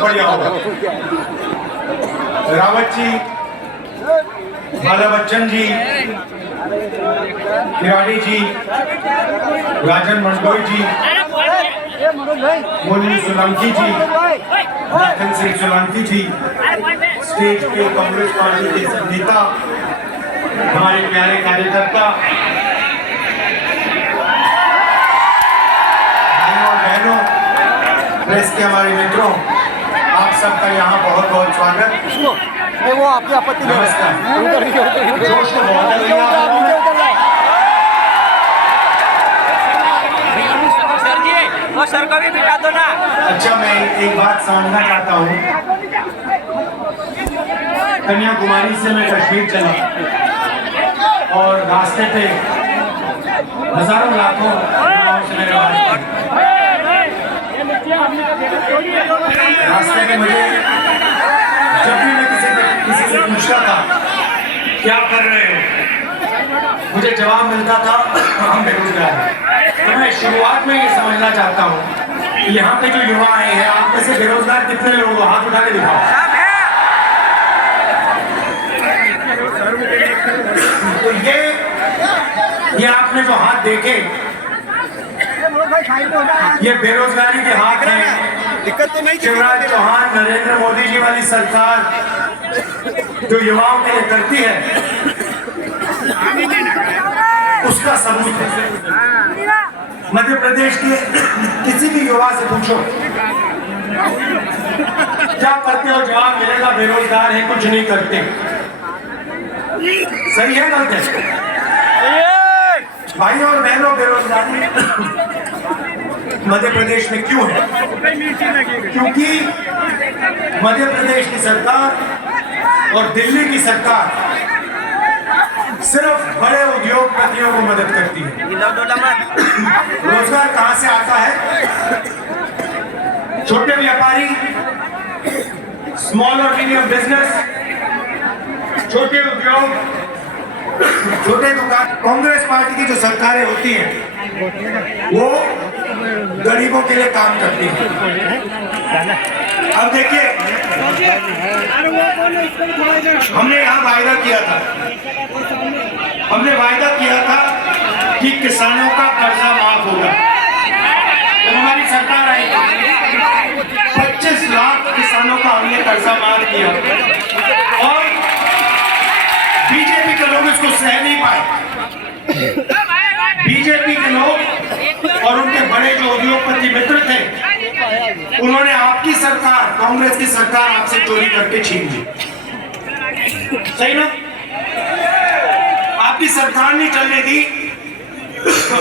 बढ़िया होगा। रावत जी, बाला बच्चन जी, तिवारी जी, राजन मंडोई जी, मोनी सोलंकी जी, लखन सिंह सोलंकी जी, स्टेज पे कांग्रेस पार्टी के नेता, हमारे प्यारे कार्यकर्ता, भाइयों और बहनों, प्रेस के हमारे मित्रों, आप सबका यहाँ बहुत बहुत स्वागत। वो आपकी आपत्ति नमस्कार। जोश तो बहुत है। सर को भी बिठा दो ना। अच्छा, मैं एक बात समझना चाहता हूँ। कन्याकुमारी से मैं कश्मीर चला और रास्ते पे हजारों लाखों युवाओं से मेरे बात हुई। रास्ते पे मुझे जब भी मैं किसी से पूछता था क्या कर रहे हो, मुझे जवाब मिलता था हम बेरोजगार हैं। तो मैं शुरुआत में ये समझना चाहता हूँ कि यहाँ पे जो युवा आए हैं, आप में से बेरोजगार कितने लोग हो, हाथ उठा के दिखाओ। तो ये आपने जो हाथ देखे, ये बेरोजगारी के हाथ हैं। दिक्कत तो नहीं। शिवराज चौहान, नरेंद्र मोदी जी वाली सरकार जो युवाओं के लिए करती है, उसका सबूत है। मध्य प्रदेश के किसी भी युवा से पूछो क्या करते हो, जवाब मिलेगा बेरोजगार है, कुछ नहीं करते। सही है गलत है? भाइयों और बहनों, बेरोजगारी मध्य प्रदेश में क्यों है? क्योंकि मध्य प्रदेश की सरकार और दिल्ली की सरकार सिर्फ बड़े उद्योगपतियों को मदद करती है। रोजगार कहां से आता है? छोटे व्यापारी, स्मॉल और मीडियम बिजनेस, छोटे उद्योग, छोटे दुकान। कांग्रेस पार्टी की जो सरकारें होती हैं वो गरीबों के लिए काम करती है। अब देखिए, हमने यहाँ वायदा किया था, कि किसानों का कर्जा माफ होगा। जब हमारी सरकार आई 25 लाख किसानों का हमने कर्जा माफ किया और बीजेपी के लोग इसको सह नहीं पाए। बीजेपी के लोग और उनके बड़े जो उद्योगपति मित्र थे, उन्होंने आपकी सरकार, कांग्रेस की सरकार आपसे चोरी करके छीन ली। सही ना? आपकी सरकार नहीं चलने दी तो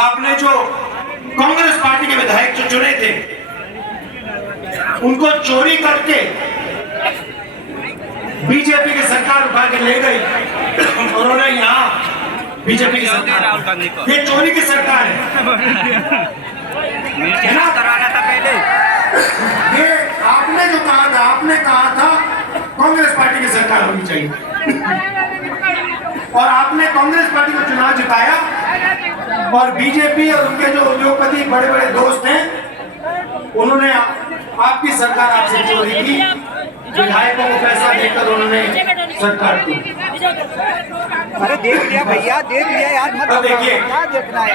आपने जो कांग्रेस पार्टी के विधायक जो चुने थे, उनको चोरी करके बीजेपी की सरकार उठा के ले गई। उन्होंने यहाँ बीजेपी की सरकार, ये चोरी की सरकार है ना? कराना था पहले। ये आपने जो कहा था, आपने कहा था कांग्रेस पार्टी की सरकार होनी चाहिए और आपने कांग्रेस पार्टी को चुनाव जिताया और बीजेपी और उनके जो उद्योगपति बड़े बड़े दोस्त हैं, उन्होंने आपकी सरकार आपसे चोरी की। विधायकों को पैसा देकर उन्होंने सरकार की। अरे देख लिया भैया, देख लिया यार, मत देखिए, क्या देखना है।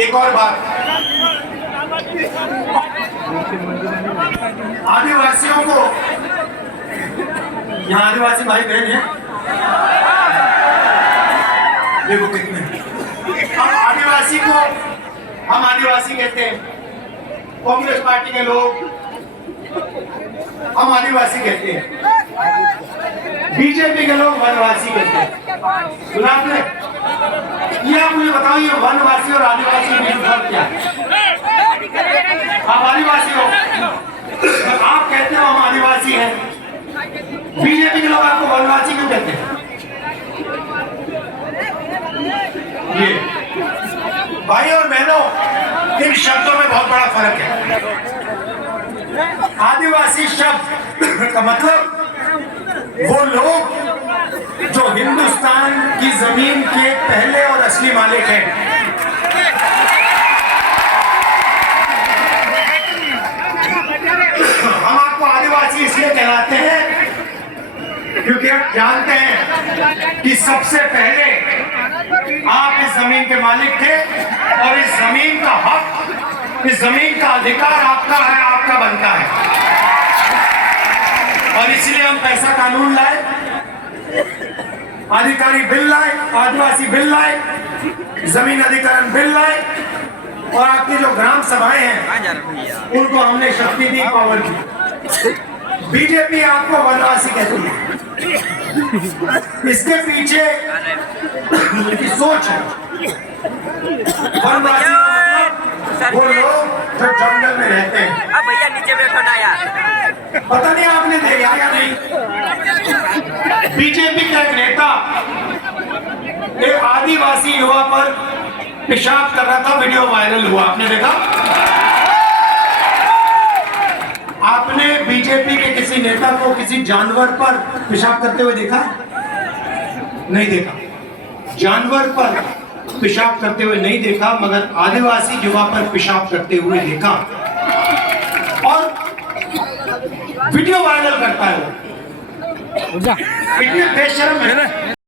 एक और बात, आदिवासियों को, यहाँ आदिवासी भाई बहन है, देखो कितने। आदिवासी को हम आदिवासी कहते हैं, कांग्रेस पार्टी के लोग हम आदिवासी कहते हैं, बीजेपी के लोग वनवासी कहते हैं। सुना आपने? ये आप मुझे बताइए, वनवासी और आदिवासी में फर्क क्या है? आप आदिवासी हो, आप कहते हो हम आदिवासी हैं, बीजेपी के लोग आपको वनवासी क्यों कहते हैं? बहुत बड़ा फर्क है। आदिवासी शब्द का मतलब वो लोग जो हिंदुस्तान की जमीन के पहले और असली मालिक हैं। हम आपको आदिवासी इसलिए कहलाते हैं क्योंकि आप जानते हैं कि सबसे पहले आप इस जमीन के मालिक थे और इस जमीन का हक, इस जमीन का अधिकार आपका है, आपका बनता है। और इसलिए हम पैसा कानून लाए, अधिकारी बिल लाए, आदिवासी बिल लाए, जमीन अधिकरण बिल लाए और आपकी जो ग्राम सभाएं हैं उनको हमने शक्ति दी, पावर दी। बीजेपी आपको वनवासी कहती है, इसके पीछे की सोच है। वनवासी वो लोग जो जंगल में रहते हैं। अब भैया नीचे बैठो ना यार। पता नहीं आपने देखा या नहीं, बीजेपी का एक नेता एक आदिवासी युवा पर पेशाब कर रहा था, वीडियो वायरल हुआ, आपने देखा? आपने बीजेपी के किसी नेता को किसी जानवर पर पेशाब करते हुए देखा? नहीं देखा। जानवर पर पेशाब करते हुए नहीं देखा, मगर आदिवासी युवा पर पेशाब करते हुए देखा और वीडियो वायरल करता है वो। इतने बेशर्म है।